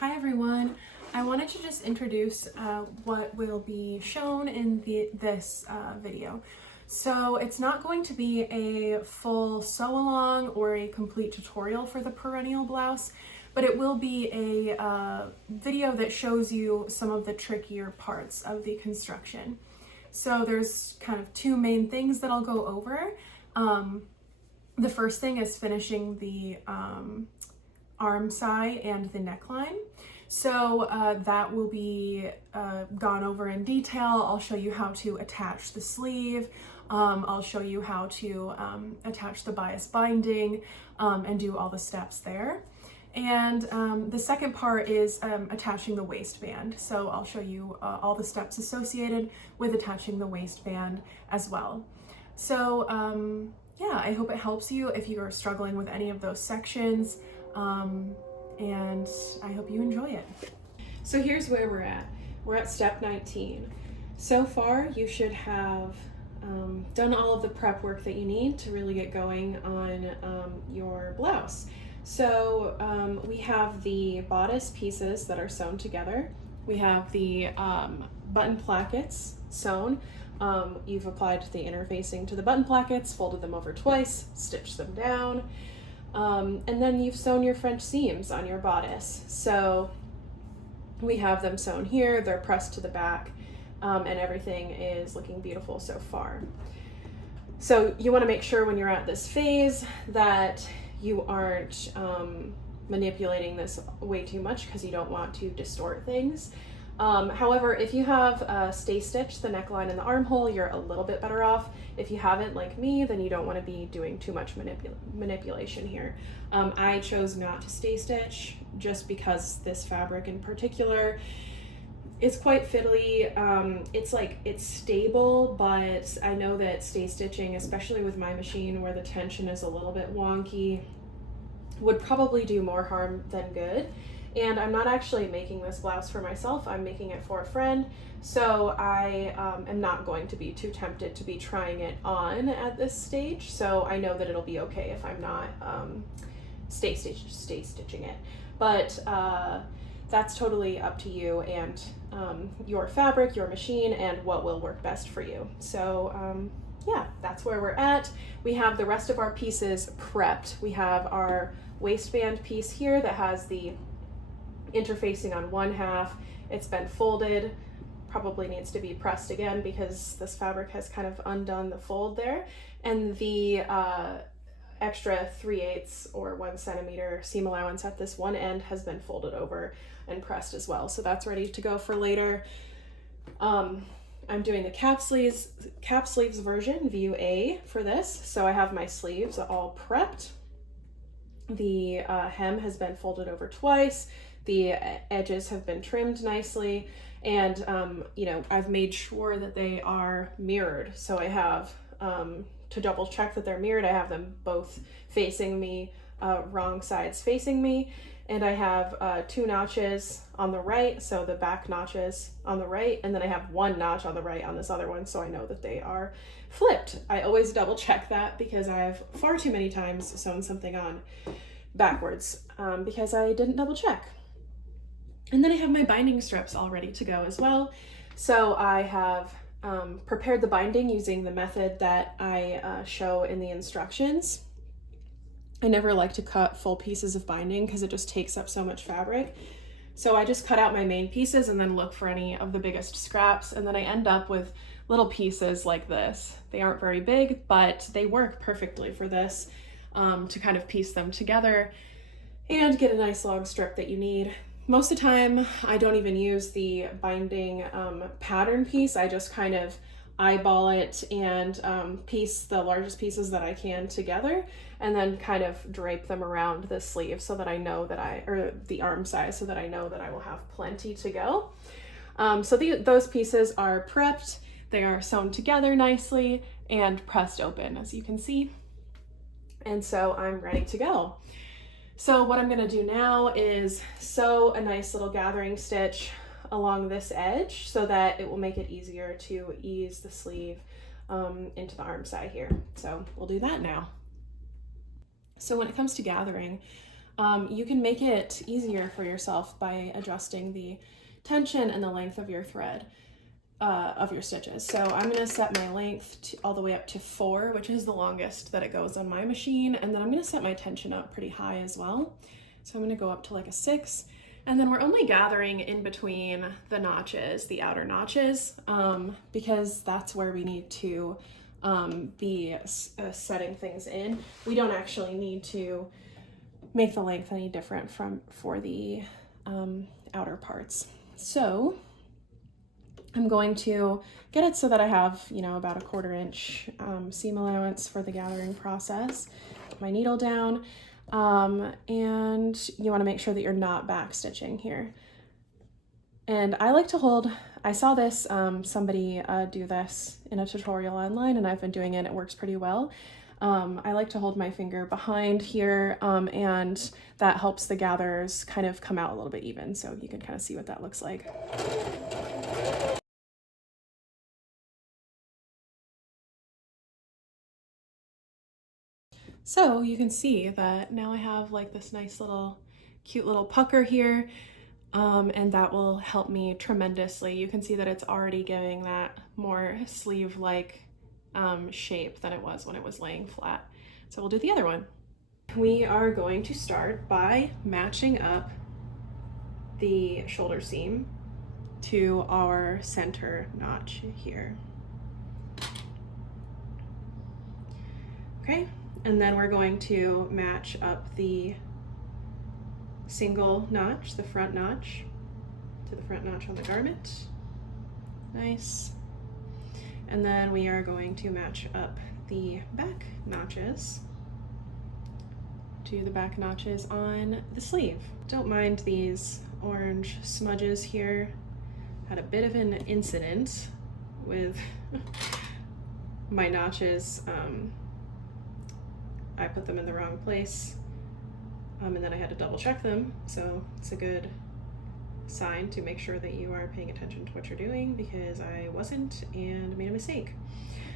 Hi everyone. I wanted to just introduce what will be shown in this video. So it's not going to be a full sew along or a complete tutorial for the Perennial Blouse, but it will be a video that shows you some of the trickier parts of the construction. So there's kind of two main things that I'll go over. The first thing is finishing the armscye and the neckline. So that will be gone over in detail. I'll show you how to attach the sleeve. I'll show you how to attach the bias binding and do all the steps there. And the second part is attaching the waistband. So I'll show you all the steps associated with attaching the waistband as well. So yeah, I hope it helps you if you are struggling with any of those sections. And I hope you enjoy it. So here's where we're at. We're at step 19. So far, you should have done all of the prep work that you need to really get going on your blouse. So we have the bodice pieces that are sewn together. We have the button plackets sewn. You've applied the interfacing to the button plackets, folded them over twice, stitched them down. And then you've sewn your French seams on your bodice. So we have them sewn here, they're pressed to the back, and everything is looking beautiful so far. So you want to make sure when you're at this phase that you aren't manipulating this way too much because you don't want to distort things. However, if you have stay stitched the neckline and the armhole, you're a little bit better off. If you haven't, like me, then you don't want to be doing too much manipulation here. I chose not to stay stitch just because this fabric in particular is quite fiddly. It's stable, but I know that stay stitching, especially with my machine where the tension is a little bit wonky, would probably do more harm than good. And I'm not actually making this blouse for myself, I'm making it for a friend. So I am not going to be too tempted to be trying it on at this stage. So I know that it'll be okay if I'm not stay stitching it. But that's totally up to you and your fabric, your machine, and what will work best for you. So yeah, that's where we're at. We have the rest of our pieces prepped. We have our waistband piece here that has the interfacing on one half. It's been folded, probably needs to be pressed again because this fabric has kind of undone the fold there. And the extra 3/8 or 1 centimeter seam allowance at this one end has been folded over and pressed as well. So that's ready to go for later. I'm doing the cap sleeves version, view A for this. So I have my sleeves all prepped. The hem has been folded over twice. The edges have been trimmed nicely, and you know, I've made sure that they are mirrored. So I have, to double check that they're mirrored, I have them both facing me, wrong sides facing me, and I have 2 notches on the right, so the back notches on the right, and then I have 1 notch on the right on this other one, so I know that they are flipped. I always double check that because I've far too many times sewn something on backwards because I didn't double check. And then I have my binding strips all ready to go as well. So I have prepared the binding using the method that I show in the instructions. I never like to cut full pieces of binding because it just takes up so much fabric. So I just cut out my main pieces and then look for any of the biggest scraps, and then I end up with little pieces like this. They aren't very big, but they work perfectly for this, to kind of piece them together and get a nice long strip that you need. Most of the time, I don't even use the binding pattern piece. I just kind of eyeball it and piece the largest pieces that I can together, and then kind of drape them around the sleeve so that I know that or the arm size, so that I know that I will have plenty to go. So those pieces are prepped. They are sewn together nicely and pressed open, as you can see. And so I'm ready to go. So what I'm gonna do now is sew a nice little gathering stitch along this edge so that it will make it easier to ease the sleeve into the arm side here. So we'll do that now. So when it comes to gathering, You can make it easier for yourself by adjusting the tension and the length of your thread of your stitches. So I'm going to set my length all the way up to 4, which is the longest that it goes on my machine, and then I'm going to set my tension up pretty high as well. So I'm going to go up to like a 6, and then we're only gathering in between the notches, the outer notches, because that's where we need to be setting things in. We don't actually need to make the length any different for the outer parts. So I'm going to get it so that I have, you know, about a 1/4 inch seam allowance for the gathering process. Put my needle down, and you want to make sure that you're not back stitching here. And I like to hold, I saw this, somebody do this in a tutorial online, and I've been doing it, it works pretty well. I like to hold my finger behind here, and that helps the gathers kind of come out a little bit even, so you can kind of see what that looks like. So you can see that now I have like this nice little cute little pucker here, and that will help me tremendously. You can see that it's already giving that more sleeve-like shape than it was when it was laying flat. So we'll do the other one. We are going to start by matching up the shoulder seam to our center notch here. Okay, and then we're going to match up the single notch, the front notch, to the front notch on the garment. Nice. And then we are going to match up the back notches to the back notches on the sleeve. Don't mind these orange smudges here. Had a bit of an incident with my notches. I put them in the wrong place, and then I had to double check them. So it's a good sign to make sure that you are paying attention to what you're doing, because I wasn't and made a mistake.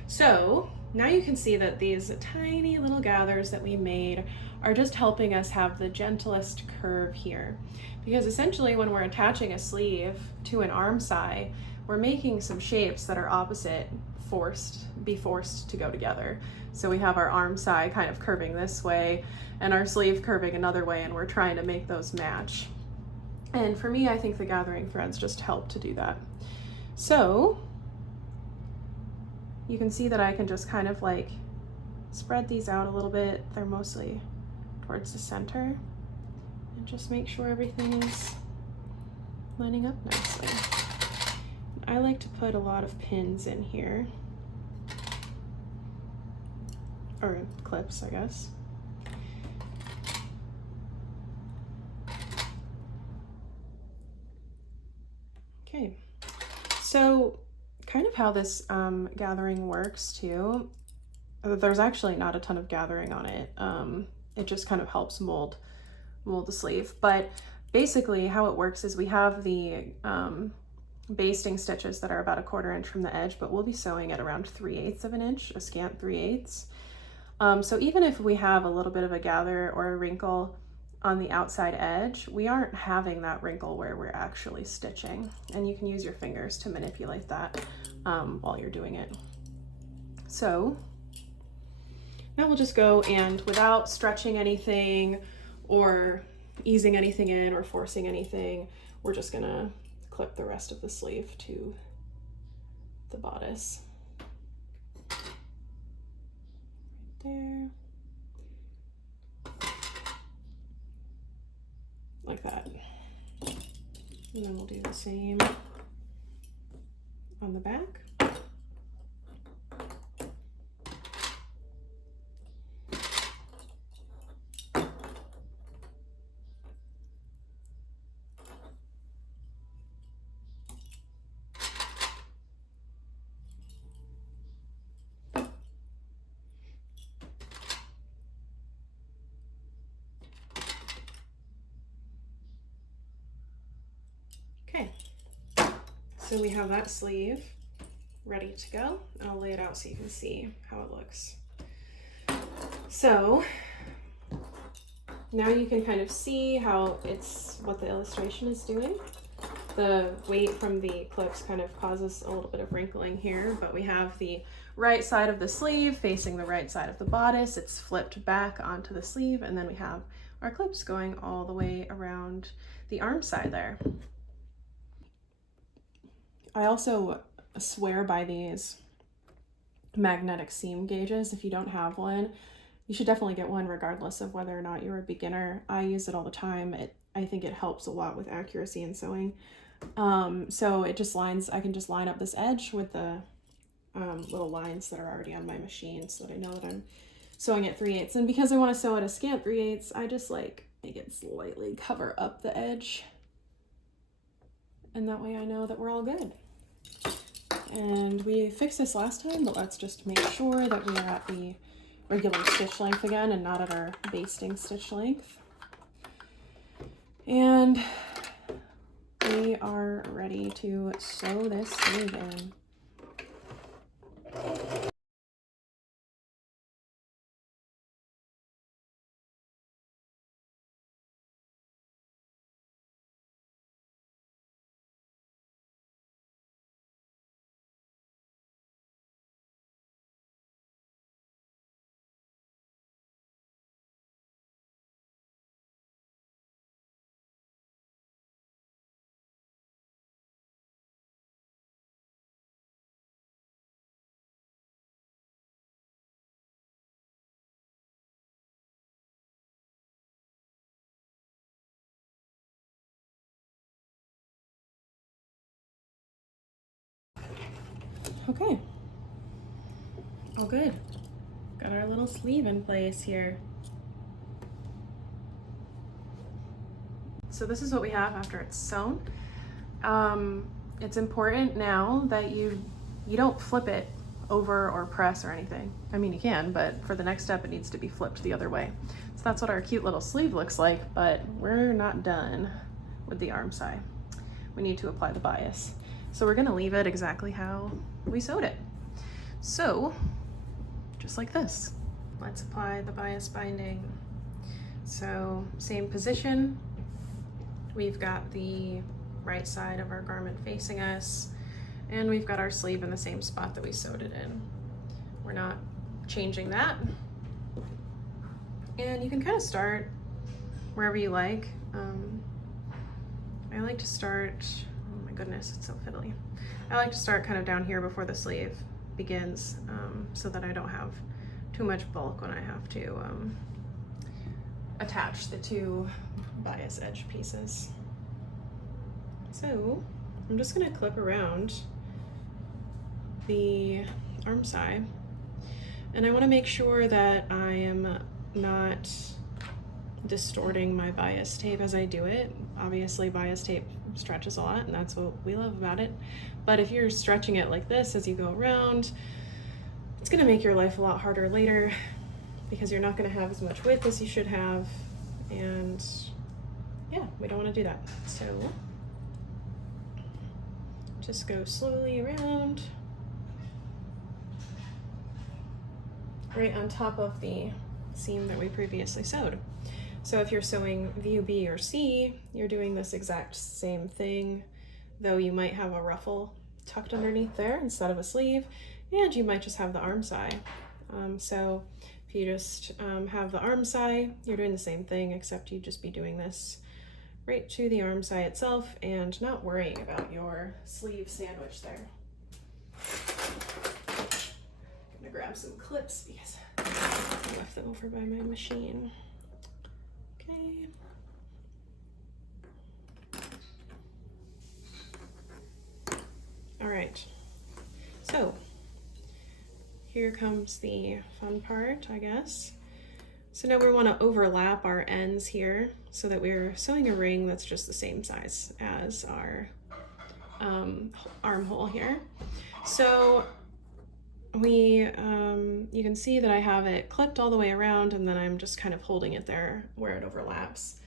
So now you can see that these tiny little gathers that we made are just helping us have the gentlest curve here, because essentially when we're attaching a sleeve to an armscye, we're making some shapes that are opposite be forced to go together. So we have our armscye kind of curving this way and our sleeve curving another way, and we're trying to make those match. And for me, I think the gathering threads just help to do that. So you can see that I can just kind of like spread these out a little bit. They're mostly towards the center, and just make sure everything is lining up nicely. I like to put a lot of pins in here, or clips, I guess. Okay, so kind of how this gathering works too, there's actually not a ton of gathering on it. It just kind of helps mold the sleeve. But basically how it works is we have the basting stitches that are about a 1/4 inch from the edge, but we'll be sewing at around 3/8 of an inch, a scant 3/8. So even if we have a little bit of a gather or a wrinkle on the outside edge, we aren't having that wrinkle where we're actually stitching. And you can use your fingers to manipulate that while you're doing it. So now we'll just go, and without stretching anything or easing anything in or forcing anything, we're just gonna clip the rest of the sleeve to the bodice. There. Like that. And then we'll do the same on the back. Okay, so we have that sleeve ready to go, and I'll lay it out so you can see how it looks. So now you can kind of see how what the illustration is doing. The weight from the clips kind of causes a little bit of wrinkling here, but we have the right side of the sleeve facing the right side of the bodice. It's flipped back onto the sleeve, and then we have our clips going all the way around the arm side there. I also swear by these magnetic seam gauges. If you don't have one, you should definitely get one regardless of whether or not you're a beginner. I use it all the time. I think it helps a lot with accuracy in sewing. So it just I can just line up this edge with the little lines that are already on my machine so that I know that I'm sewing at 3/8. And because I want to sew at a scant 3/8, I just like make it slightly cover up the edge. And that way I know that we're all good. And we fixed this last time, but let's just make sure that we are at the regular stitch length again and not at our basting stitch length. And we are ready to sew this sleeve in. Okay, all good. Got our little sleeve in place here. So this is what we have after it's sewn. It's important now that you don't flip it over or press or anything. I mean, you can, but for the next step, it needs to be flipped the other way. So that's what our cute little sleeve looks like, but we're not done with the arm side. We need to apply the bias. So we're gonna leave it exactly how we sewed it. So, just like this. Let's apply the bias binding. So, same position. We've got the right side of our garment facing us, and we've got our sleeve in the same spot that we sewed it in. We're not changing that. And you can kind of start wherever you like. I like to start, oh my goodness, it's so fiddly. I like to start kind of down here before the sleeve begins, so that I don't have too much bulk when I have to attach the two bias edge pieces. So I'm just gonna clip around the armscye, and I wanna make sure that I am not distorting my bias tape as I do it. Obviously bias tape stretches a lot, and that's what we love about it. But if you're stretching it like this as you go around, it's gonna make your life a lot harder later because you're not gonna have as much width as you should have. And yeah, we don't wanna do that. So just go slowly around, right on top of the seam that we previously sewed. So if you're sewing view B or C, you're doing this exact same thing, though you might have a ruffle tucked underneath there instead of a sleeve, and you might just have the armscye. So if you just have the armscye, you're doing the same thing, except you'd just be doing this right to the armscye itself and not worrying about your sleeve sandwich there. I'm gonna grab some clips because I left them over by my machine. Okay. All right, so here comes the fun part, I guess. So now we want to overlap our ends here so that we're sewing a ring that's just the same size as our armhole here. So we, you can see that I have it clipped all the way around, and then I'm just kind of holding it there where it overlaps.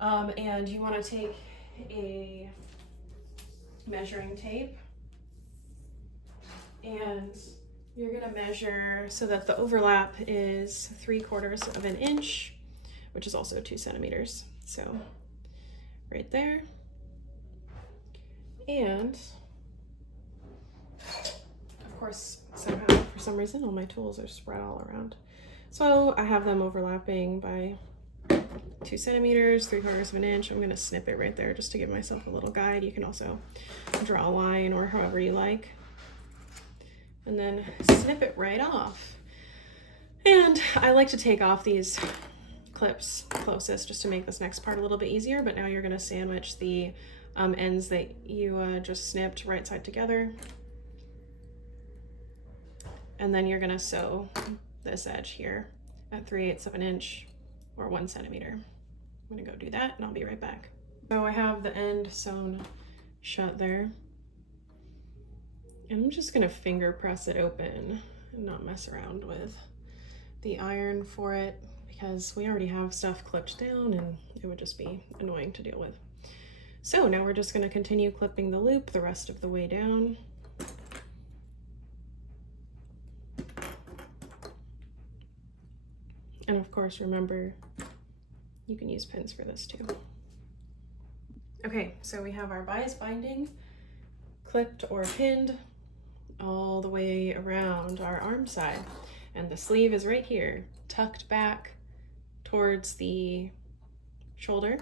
And you want to take a measuring tape, and you're gonna measure so that the overlap is 3/4 of an inch which is also 2 centimeters. So right there. And of course, somehow, for some reason, all my tools are spread all around. So I have them overlapping by 2 centimeters, 3/4 of an inch. I'm gonna snip it right there just to give myself a little guide. You can also draw a line or however you like. And then snip it right off. And I like to take off these clips closest just to make this next part a little bit easier, but now you're gonna sandwich the ends that you just snipped right side together. And then you're gonna sew this edge here at 3/8 of an inch or 1 centimeter. I'm gonna go do that and I'll be right back. So I have the end sewn shut there. And I'm just gonna finger press it open and not mess around with the iron for it because we already have stuff clipped down and it would just be annoying to deal with. So now we're just gonna continue clipping the loop the rest of the way down. And of course, remember, you can use pins for this too. Okay, so we have our bias binding clipped or pinned all the way around our arm side. And the sleeve is right here, tucked back towards the shoulder.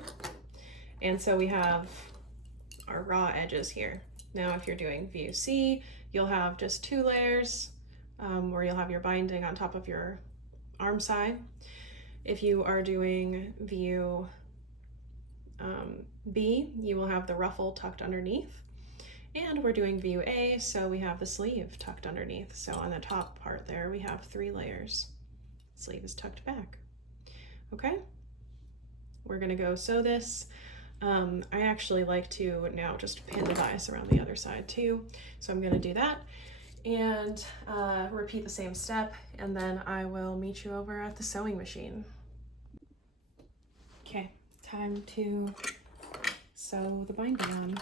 And so we have our raw edges here. Now, if you're doing view C, you'll have just 2 layers where you'll have your binding on top of your arm side. If you are doing view B, you will have the ruffle tucked underneath. And we're doing view A, so we have the sleeve tucked underneath. So on the top part there, we have 3 layers. Sleeve is tucked back. Okay, we're gonna go sew this. I actually like to now just pin the bias around the other side too. So I'm gonna do that and repeat the same step, and then I will meet you over at the sewing machine. Okay, time to sew the binding on.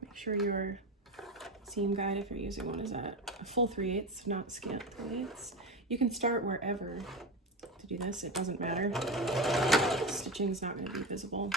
Make sure your seam guide, if you're using one, is at a full 3/8, not scant 3/8. You can start wherever to do this, it doesn't matter. Stitching is not going to be visible.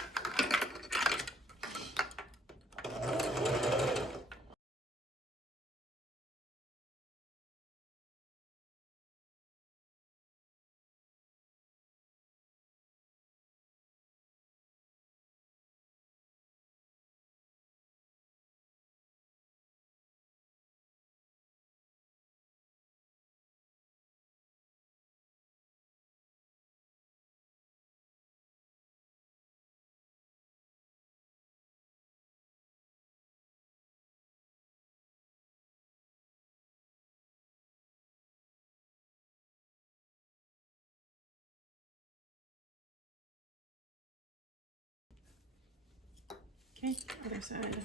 Okay, other side.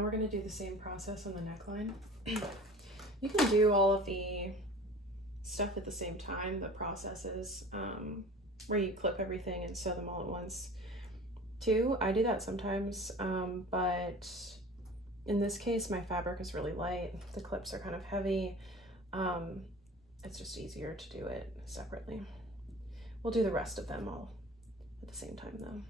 We're going to do the same process on the neckline. You can do all of the stuff at the same time, the processes where you clip everything and sew them all at once too. I do that sometimes, but in this case my fabric is really light, the clips are kind of heavy. It's just easier to do it separately. We'll do the rest of them all at the same time though.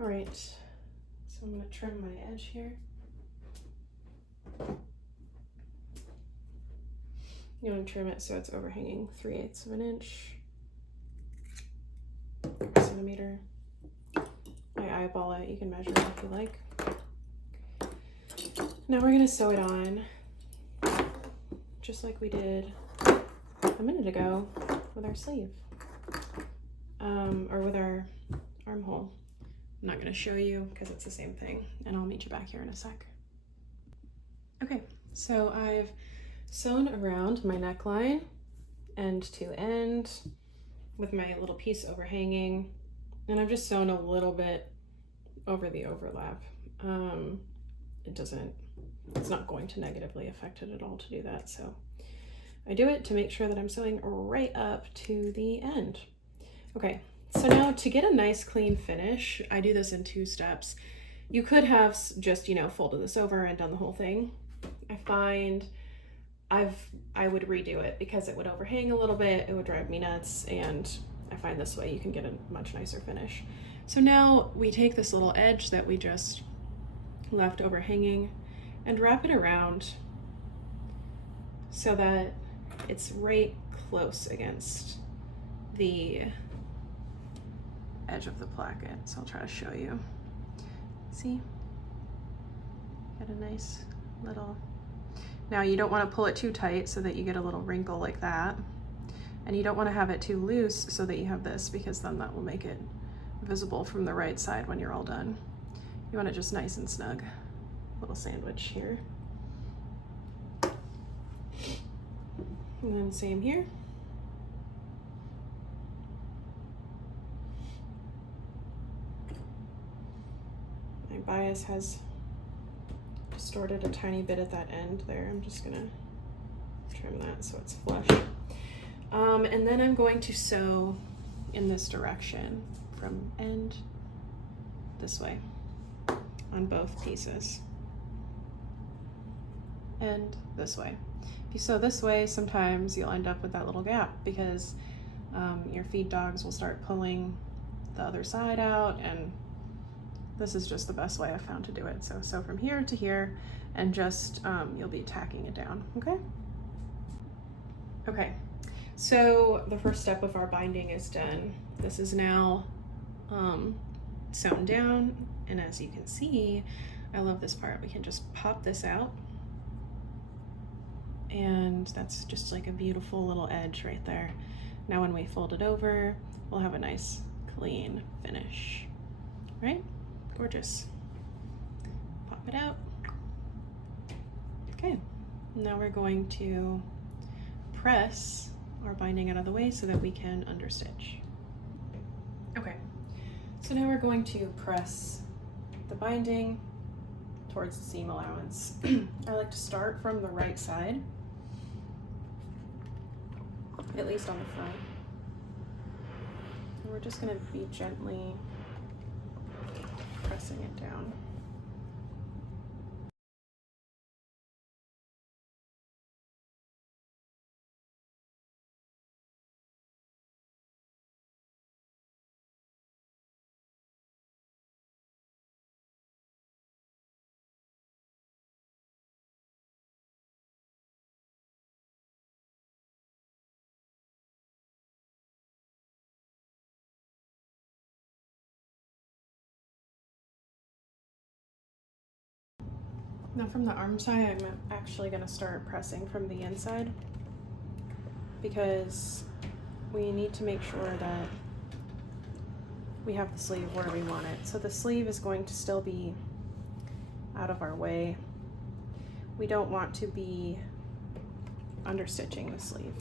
All right, so I'm gonna trim my edge here. You want to trim it so it's overhanging 3/8 of an inch, or a centimeter. I eyeball it, you can measure it if you like. Now we're gonna sew it on, just like we did a minute ago with our sleeve, or with our armhole. I'm not gonna show you because it's the same thing, and I'll meet you back here in a sec. Okay, so I've sewn around my neckline end to end with my little piece overhanging, and I've just sewn a little bit over the overlap. It's not going to negatively affect it at all to do that, so I do it to make sure that I'm sewing right up to the end. Okay, so now to get a nice clean finish, I do this in 2 steps. You could have just, folded this over and done the whole thing. I find I would redo it because it would overhang a little bit, it would drive me nuts, and I find this way you can get a much nicer finish. So now we take this little edge that we just left overhanging and wrap it around so that it's right close against the edge of the placket. So I'll try to show you. See? Got a nice little... Now you don't want to pull it too tight so that you get a little wrinkle like that. And you don't want to have it too loose so that you have this, because then that will make it visible from the right side when you're all done. You want it just nice and snug. Little sandwich here. And then same here. My bias has distorted a tiny bit at that end there. I'm just gonna trim that so it's flush. And then I'm going to sew in this direction from end this way on both pieces. And this way. If you sew this way, sometimes you'll end up with that little gap because your feed dogs will start pulling the other side out, and this is just the best way I've found to do it. So sew from here to here, and just you'll be tacking it down, okay? Okay, so the first step of our binding is done. This is now sewn down, and as you can see, I love this part. We can just pop this out, and that's just like a beautiful little edge right there. Now when we fold it over, we'll have a nice clean finish, right? Gorgeous. Pop it out. Okay, now we're going to press our binding out of the way so that we can understitch. Okay, so now we're going to press the binding towards the seam allowance. I like to start from the right side, at least on the front. And we're just going to be gently pressing it down. Now from the arm side, I'm actually going to start pressing from the inside because we need to make sure that we have the sleeve where we want it. So the sleeve is going to still be out of our way. We don't want to be understitching the sleeve.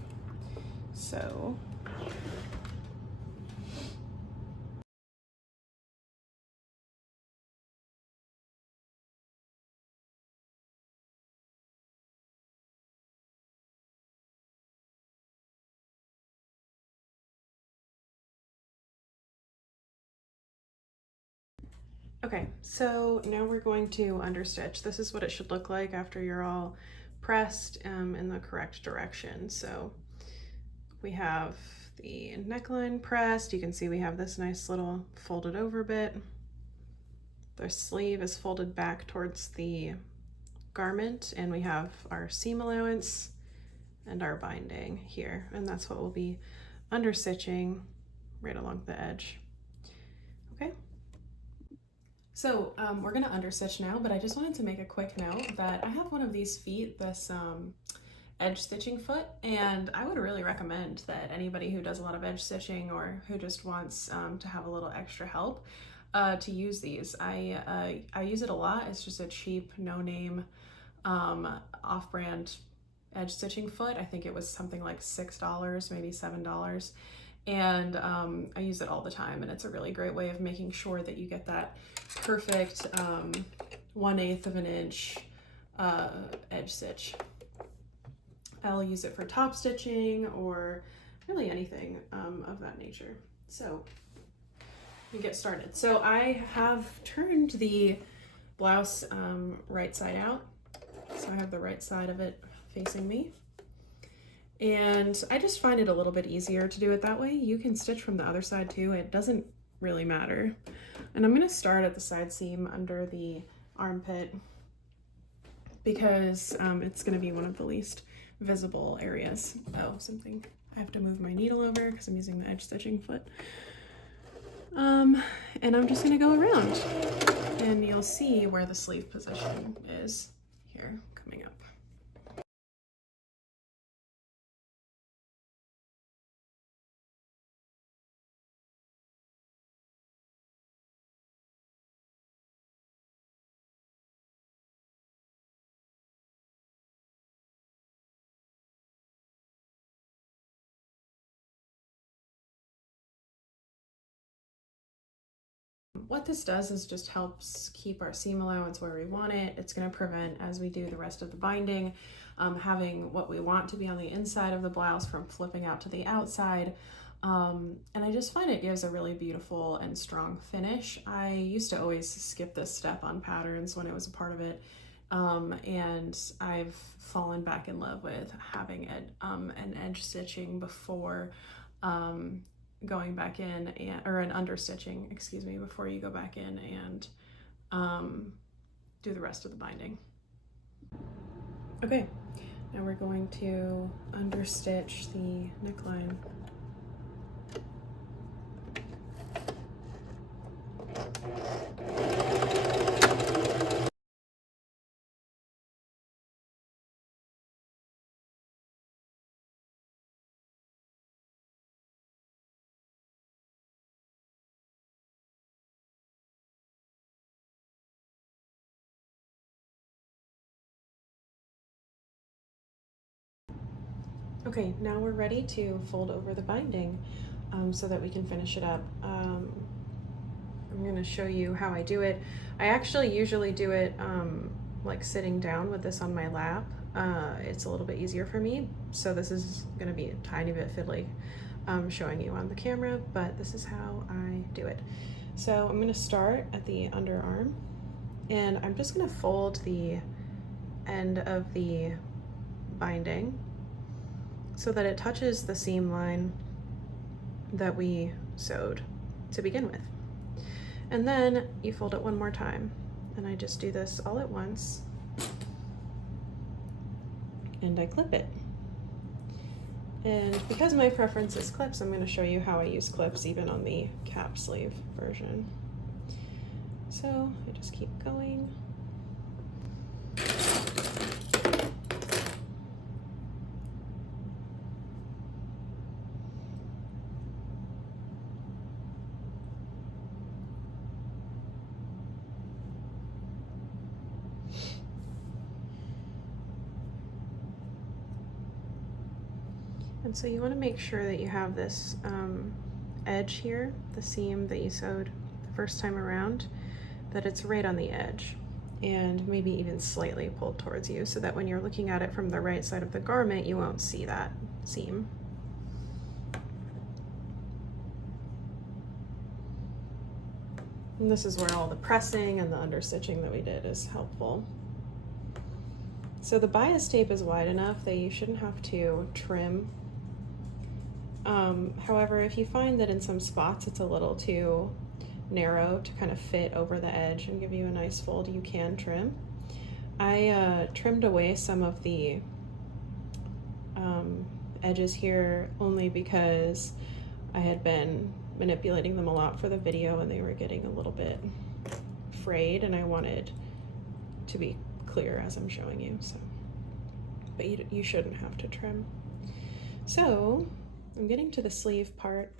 So okay, so now we're going to understitch. This is what it should look like after you're all pressed in the correct direction. So we have the neckline pressed. You can see we have this nice little folded over bit. The sleeve is folded back towards the garment, and we have our seam allowance and our binding here, and that's what we'll be understitching right along the edge. Okay. So we're gonna understitch now, but I just wanted to make a quick note that I have one of these feet, this edge stitching foot, and I would really recommend that anybody who does a lot of edge stitching or who just wants to have a little extra help to use these. I use it a lot. It's just a cheap, no-name, off-brand edge stitching foot. I think it was something like $6, maybe $7. And I use it all the time, and it's a really great way of making sure that you get that perfect 1/8 of an inch edge stitch. I'll use it for top stitching or really anything of that nature. So we get started. So I have turned the blouse right side out. So I have the right side of it facing me. And I just find it a little bit easier to do it that way. You can stitch from the other side too. It doesn't really matter. And I'm gonna start at the side seam under the armpit because it's gonna be one of the least visible areas. Oh, something. I have to move my needle over because I'm using the edge stitching foot. And I'm just gonna go around and you'll see where the sleeve position is here coming up. What this does is just helps keep our seam allowance where we want it. It's going to prevent, as we do the rest of the binding, having what we want to be on the inside of the blouse from flipping out to the outside. And I just find it gives a really beautiful and strong finish. I used to always skip this step on patterns when it was a part of it. And I've fallen back in love with having it an edge stitching before going back in, or an understitching, excuse me, before you go back in and do the rest of the binding. Okay, now we're going to understitch the neckline. Okay, now we're ready to fold over the binding so that we can finish it up. I'm going to show you how I do it. I actually usually do it like sitting down with this on my lap. It's a little bit easier for me, so this is going to be a tiny bit fiddly showing you on the camera, but this is how I do it. So I'm going to start at the underarm, and I'm just going to fold the end of the binding so that it touches the seam line that we sewed to begin with. And then you fold it one more time, and I just do this all at once, and I clip it. And because my preference is clips, I'm going to show you how I use clips even on the cap sleeve version. So I just keep going. And so you want to make sure that you have this edge here, the seam that you sewed the first time around, that it's right on the edge and maybe even slightly pulled towards you so that when you're looking at it from the right side of the garment, you won't see that seam. And this is where all the pressing and the understitching that we did is helpful. So the bias tape is wide enough that you shouldn't have to trim. However, if you find that in some spots it's a little too narrow to kind of fit over the edge and give you a nice fold, you can trim. I trimmed away some of the edges here only because I had been manipulating them a lot for the video and they were getting a little bit frayed, and I wanted to be clear as I'm showing you. So, but you shouldn't have to trim. So I'm getting to the sleeve part,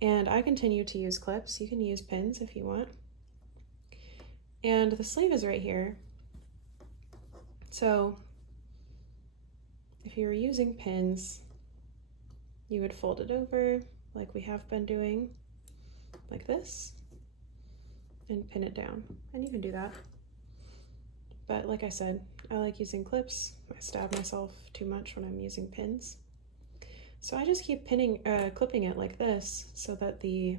and I continue to use clips. You can use pins if you want. And the sleeve is right here. So if you were using pins, you would fold it over like we have been doing, like this, and pin it down. And you can do that. But like I said, I like using clips. I stab myself too much when I'm using pins. So I just keep clipping it like this so that the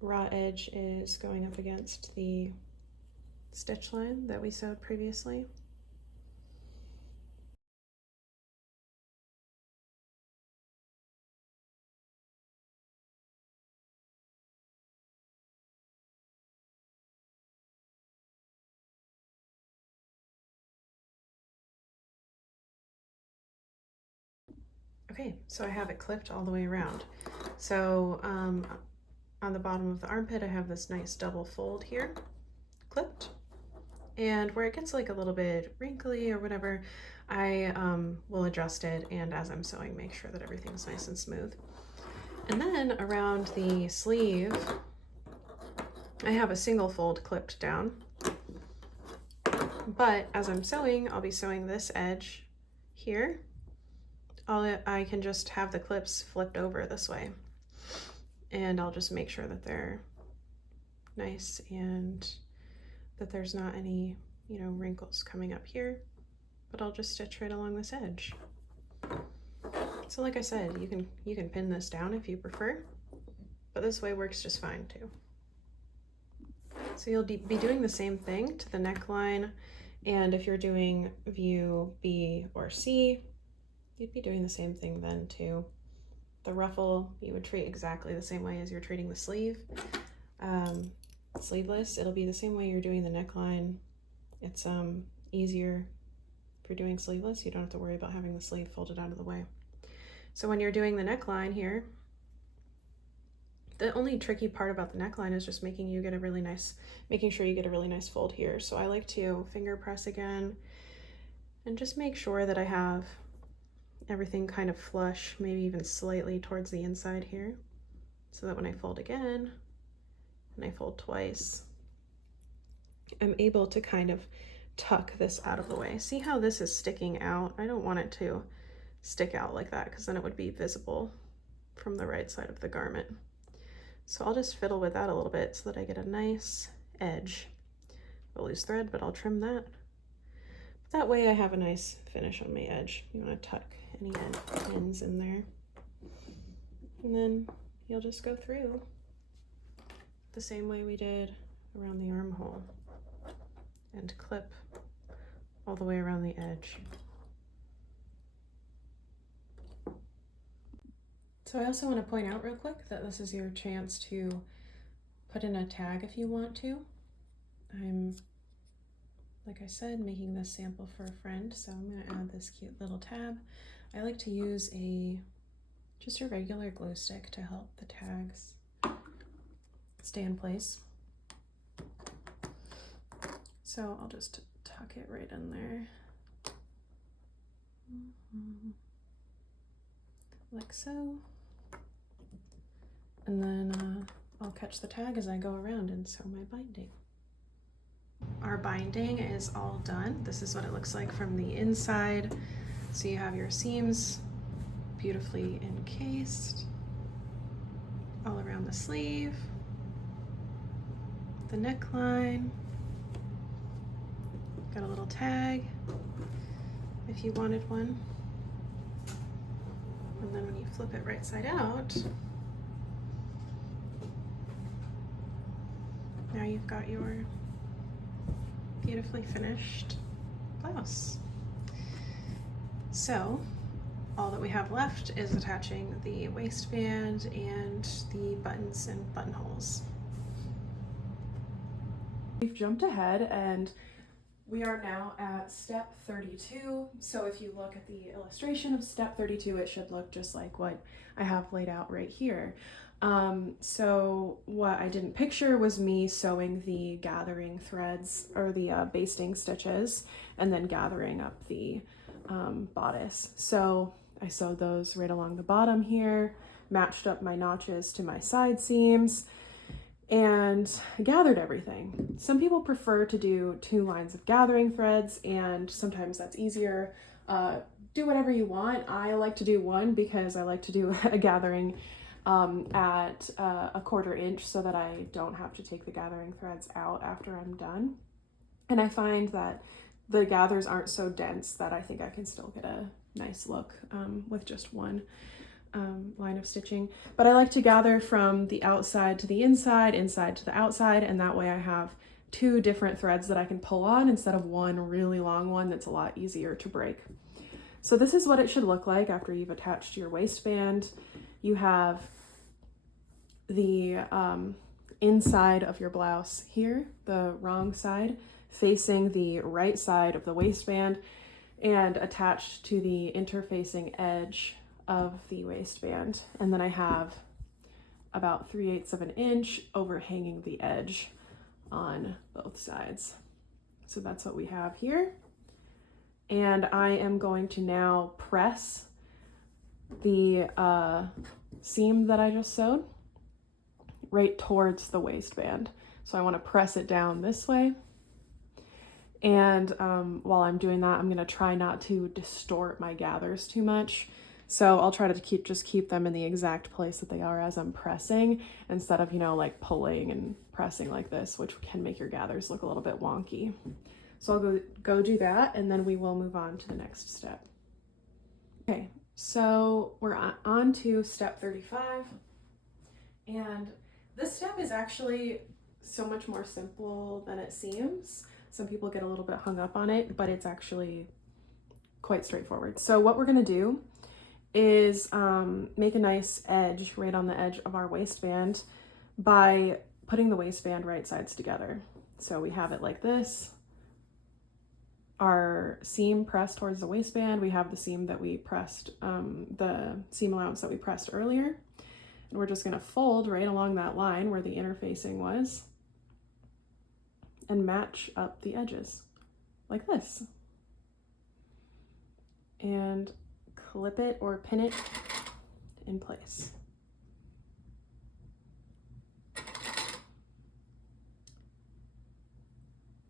raw edge is going up against the stitch line that we sewed previously. Okay, so I have it clipped all the way around. So on the bottom of the armpit, I have this nice double fold here, clipped. And where it gets like a little bit wrinkly or whatever, I will adjust it, and as I'm sewing, make sure that everything's nice and smooth. And then around the sleeve, I have a single fold clipped down. But as I'm sewing, I'll be sewing this edge here. I can just have the clips flipped over this way, and I'll just make sure that they're nice and that there's not any, you know, wrinkles coming up here, but I'll just stitch right along this edge. So like I said, you can pin this down if you prefer, but this way works just fine too. So you'll be doing the same thing to the neckline, and if you're doing view B or C, you'd be doing the same thing then too. The ruffle, you would treat exactly the same way as you're treating the sleeve. Sleeveless, it'll be the same way you're doing the neckline. It's easier if you're doing sleeveless. You don't have to worry about having the sleeve folded out of the way. So when you're doing the neckline here, the only tricky part about the neckline is just making sure you get a really nice fold here. So I like to finger press again and just make sure that I have everything kind of flush, maybe even slightly towards the inside here, so that when I fold again and I fold twice, I'm able to kind of tuck this out of the way. See how this is sticking out? I don't want it to stick out like that because then it would be visible from the right side of the garment. So I'll just fiddle with that a little bit so that I get a nice edge. A loose thread, but I'll trim that. That way I have a nice finish on my edge. You want to tuck any ends in there. And then you'll just go through the same way we did around the armhole and clip all the way around the edge. So I also want to point out real quick that this is your chance to put in a tag if you want to. I'm, like I said, making this sample for a friend, so I'm going to add this cute little tab. I like to use just a regular glue stick to help the tags stay in place. So I'll just tuck it right in there. Like so. And then I'll catch the tag as I go around and sew my binding. Our binding is all done. This is what it looks like from the inside. So you have your seams beautifully encased all around the sleeve, the neckline, got a little tag if you wanted one. And then when you flip it right side out, now you've got your beautifully finished blouse. So all that we have left is attaching the waistband and the buttons and buttonholes. We've jumped ahead and we are now at step 32. So if you look at the illustration of step 32, it should look just like what I have laid out right here. So what I didn't picture was me sewing the gathering threads or the basting stitches and then gathering up the bodice. So I sewed those right along the bottom here, matched up my notches to my side seams, and gathered everything. Some people prefer to do 2 lines of gathering threads, and sometimes that's easier. Do whatever you want. I like to do 1 because I like to do a gathering at a 1/4 inch so that I don't have to take the gathering threads out after I'm done. And I find that the gathers aren't so dense that I think I can still get a nice look with just 1 line of stitching. But I like to gather from the outside to the inside to the outside, and that way I have 2 different threads that I can pull on instead of 1 really long one that's a lot easier to break. So this is what it should look like after you've attached your waistband. You have the inside of your blouse here, the wrong side, facing the right side of the waistband and attached to the interfacing edge of the waistband. And then I have about 3/8 of an inch overhanging the edge on both sides. So that's what we have here. And I am going to now press the seam that I just sewed right towards the waistband. So I want to press it down this way. And while I'm doing that, I'm going to try not to distort my gathers too much. So I'll try to keep them in the exact place that they are as I'm pressing, instead of, like pulling and pressing like this, which can make your gathers look a little bit wonky. So I'll go do that, and then we will move on to the next step. Okay, so we're on to step 35. And this step is actually so much more simple than it seems. Some people get a little bit hung up on it, but it's actually quite straightforward. So what we're gonna do is make a nice edge right on the edge of our waistband by putting the waistband right sides together. So we have it like this. Our seam pressed towards the waistband. We have the seam that we pressed, the seam allowance that we pressed earlier. And we're just gonna fold right along that line where the interfacing was and match up the edges like this. And clip it or pin it in place.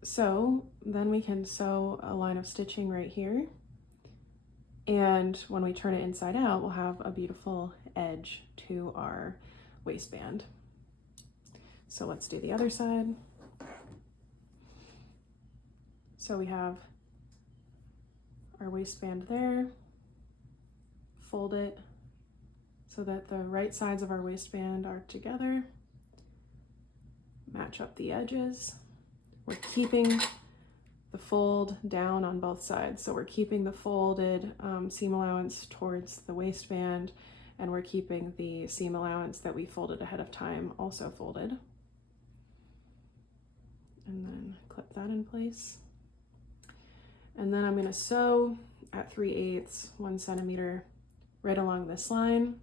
So then we can sew a line of stitching right here. And when we turn it inside out, we'll have a beautiful edge to our waistband. So let's do the other side. So we have our waistband there. Fold it so that the right sides of our waistband are together. Match up the edges. We're keeping the fold down on both sides. So we're keeping the folded seam allowance towards the waistband, and we're keeping the seam allowance that we folded ahead of time also folded. And then clip that in place. And then I'm going to sew at 3/8, 1 centimeter right along this line.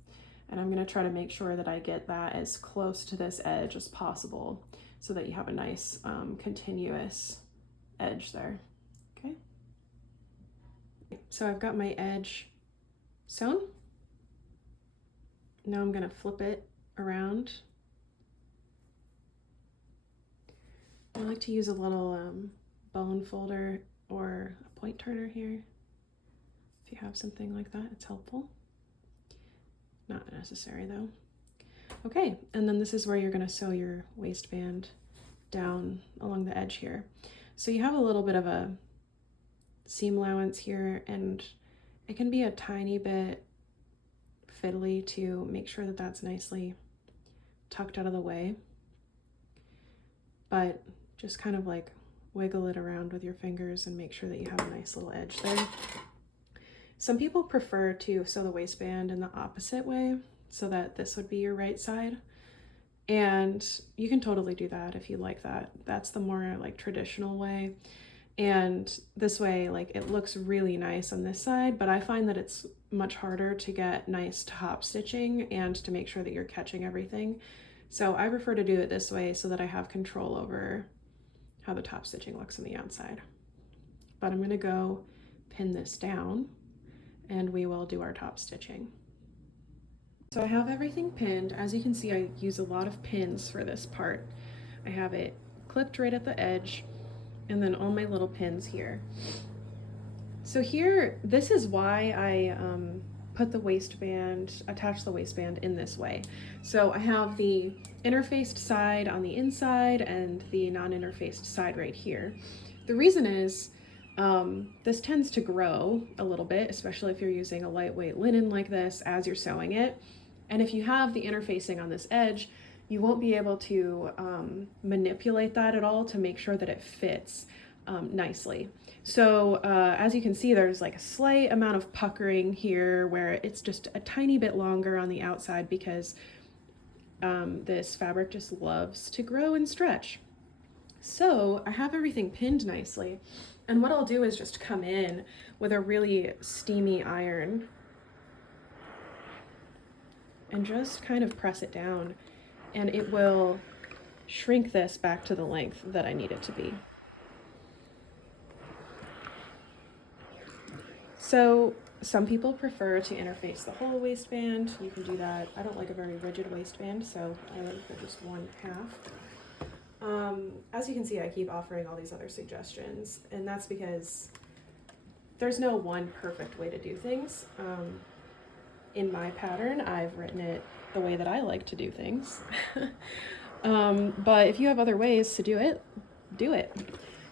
And I'm going to try to make sure that I get that as close to this edge as possible so that you have a nice continuous edge there. Okay. So I've got my edge sewn. Now I'm going to flip it around. I like to use a little bone folder or a point turner here. If you have something like that, it's helpful. Not necessary though. Okay, and then this is where you're going to sew your waistband down along the edge here. So you have a little bit of a seam allowance here, and it can be a tiny bit fiddly to make sure that that's nicely tucked out of the way. But just kind of like wiggle it around with your fingers and make sure that you have a nice little edge there. Some people prefer to sew the waistband in the opposite way so that this would be your right side. And you can totally do that if you like that. That's the more like traditional way. And this way, like, it looks really nice on this side, but I find that it's much harder to get nice top stitching and to make sure that you're catching everything. So I prefer to do it this way so that I have control over how the top stitching looks on the outside. But I'm gonna go pin this down and we will do our top stitching. So I have everything pinned. As you can see, I use a lot of pins for this part. I have it clipped right at the edge and then all my little pins here. So here, this is why I put the waistband, attach the waistband in this way. So I have the interfaced side on the inside and the non-interfaced side right here. The reason is this tends to grow a little bit, especially if you're using a lightweight linen like this as you're sewing it. And if you have the interfacing on this edge, you won't be able to manipulate that at all to make sure that it fits nicely. So as you can see, there's like a slight amount of puckering here where it's just a tiny bit longer on the outside because this fabric just loves to grow and stretch. So I have everything pinned nicely. And what I'll do is just come in with a really steamy iron and just kind of press it down, and it will shrink this back to the length that I need it to be. So some people prefer to interface the whole waistband. You can do that. I don't like a very rigid waistband, so I like for just 1/2. As you can see, I keep offering all these other suggestions, and that's because there's no one perfect way to do things. In my pattern, I've written it the way that I like to do things. But if you have other ways to do it, do it.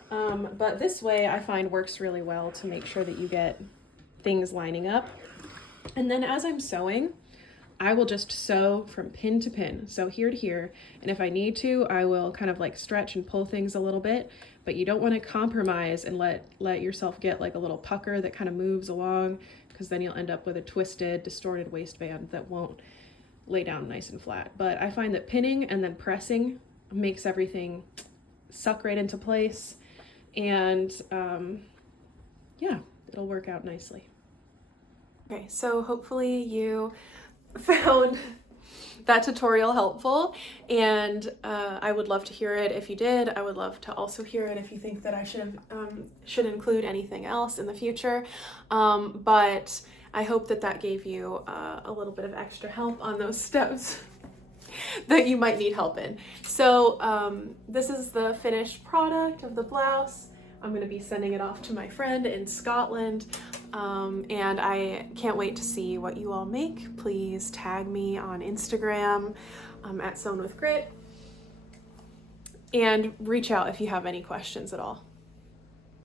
But this way I find works really well to make sure that you get things lining up. And then as I'm sewing, I will just sew from pin to pin, so here to here. And if I need to, I will kind of like stretch and pull things a little bit, but you don't want to compromise and let yourself get like a little pucker that kind of moves along, because then you'll end up with a twisted, distorted waistband that won't lay down nice and flat. But I find that pinning and then pressing makes everything suck right into place, and yeah, it'll work out nicely. Okay, so hopefully you found that tutorial helpful, and I would love to hear it if you did. I would love to also hear it if you think that I should include anything else in the future, but I hope that that gave you a little bit of extra help on those steps that you might need help in. So this is the finished product of the blouse. I'm going to be sending it off to my friend in Scotland, and I can't wait to see what you all make. Please tag me on Instagram at Sewn with Grit, and reach out if you have any questions at all.